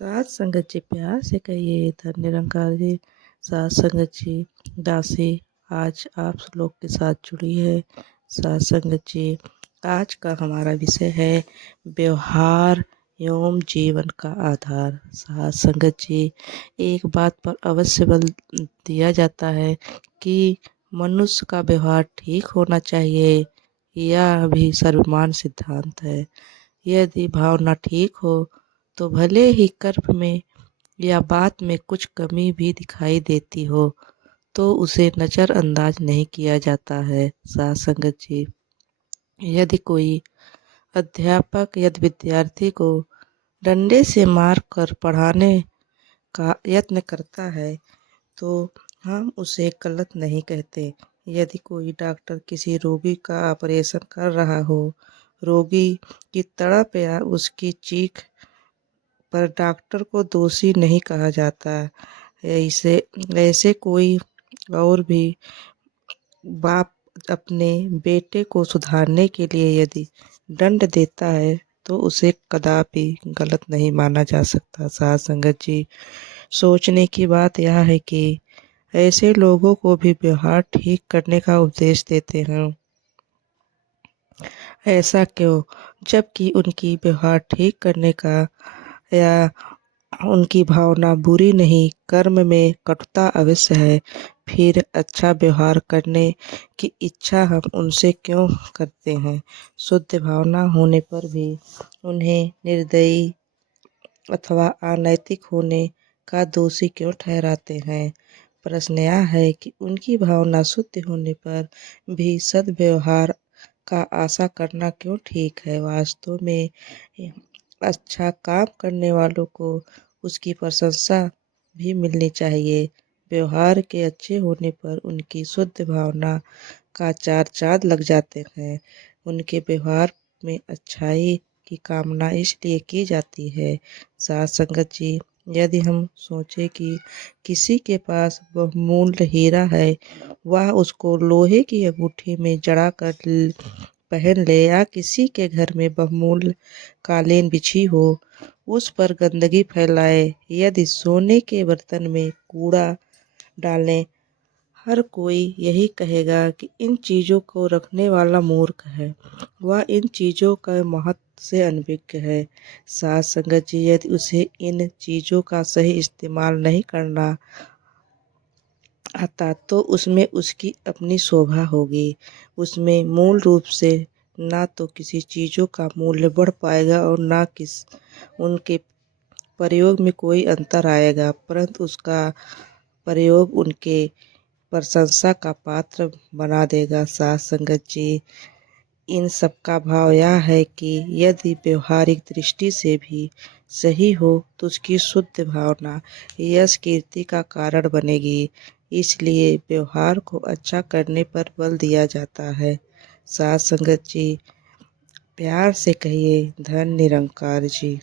साथ संगत जी प्यार से कहिए धन निरंकार जी। साथ संगत जी दासी आज आप लोग के साथ जुड़ी है। साथ संगत जी आज का हमारा विषय है व्यवहार एवं जीवन का आधार। साथ संगत जी एक बात पर अवश्य बल दिया जाता है कि मनुष्य का व्यवहार ठीक होना चाहिए। यह भी सर्वमान्य सिद्धांत है। यदि भावना ठीक हो तो भले ही कर्म में या बात में कुछ कमी भी दिखाई देती हो तो उसे नज़रअंदाज नहीं किया जाता है। साथ संगत जी यदि कोई अध्यापक यदि विद्यार्थी को डंडे से मार कर पढ़ाने का यत्न करता है तो हम उसे गलत नहीं कहते। यदि कोई डॉक्टर किसी रोगी का ऑपरेशन कर रहा हो, रोगी की तड़प या उसकी चीख पर डॉक्टर को दोषी नहीं कहा जाता। ऐसे ऐसे कोई और भी बाप अपने बेटे को सुधारने के लिए यदि दंड देता है तो उसे कदापि गलत नहीं माना जा सकता। साथ संगत जी सोचने की बात यह है कि ऐसे लोगों को भी व्यवहार ठीक करने का उपदेश देते हैं। ऐसा क्यों, जबकि उनकी व्यवहार ठीक करने का या उनकी भावना बुरी नहीं, कर्म में कटुता अवश्य है, फिर अच्छा व्यवहार करने की इच्छा हम उनसे क्यों करते हैं। शुद्ध भावना होने पर भी उन्हें निर्दयी अथवा अनैतिक होने का दोषी क्यों ठहराते हैं। प्रश्न यह है कि उनकी भावना शुद्ध होने पर भी सद्व्यवहार का आशा करना क्यों ठीक है। वास्तव में अच्छा काम करने वालों को उसकी प्रशंसा भी मिलनी चाहिए। व्यवहार के अच्छे होने पर उनकी शुद्ध भावना का चार चाँद लग जाते हैं। उनके व्यवहार में अच्छाई की कामना इसलिए की जाती है। साथ संगत जी यदि हम सोचें कि किसी के पास बहुमूल्य हीरा है, वह उसको लोहे की अंगूठी में जड़ा कर पहन ले, या किसी के घर में बहुमूल्य कालीन बिछी हो उस पर गंदगी फैलाए, यदि सोने के बर्तन में कूड़ा डालें, हर कोई यही कहेगा कि इन चीज़ों को रखने वाला मूर्ख है, वह इन चीज़ों का महत्व से अनभिज्ञ है। साथ संगत जी यदि उसे इन चीज़ों का सही इस्तेमाल नहीं करना आता तो उसमें उसकी अपनी शोभा होगी। उसमें मूल रूप से ना तो किसी चीज़ों का मूल्य बढ़ पाएगा और ना उनके प्रयोग में कोई अंतर आएगा, परंतु उसका प्रयोग उनके प्रशंसा का पात्र बना देगा। साथ संगत जी इन सब का भाव यह है कि यदि व्यवहारिक दृष्टि से भी सही हो तो उसकी शुद्ध भावना यश कीर्ति का कारण बनेगी। इसलिए व्यवहार को अच्छा करने पर बल दिया जाता है। साथ संगत जी प्यार से कहिए धन निरंकार जी।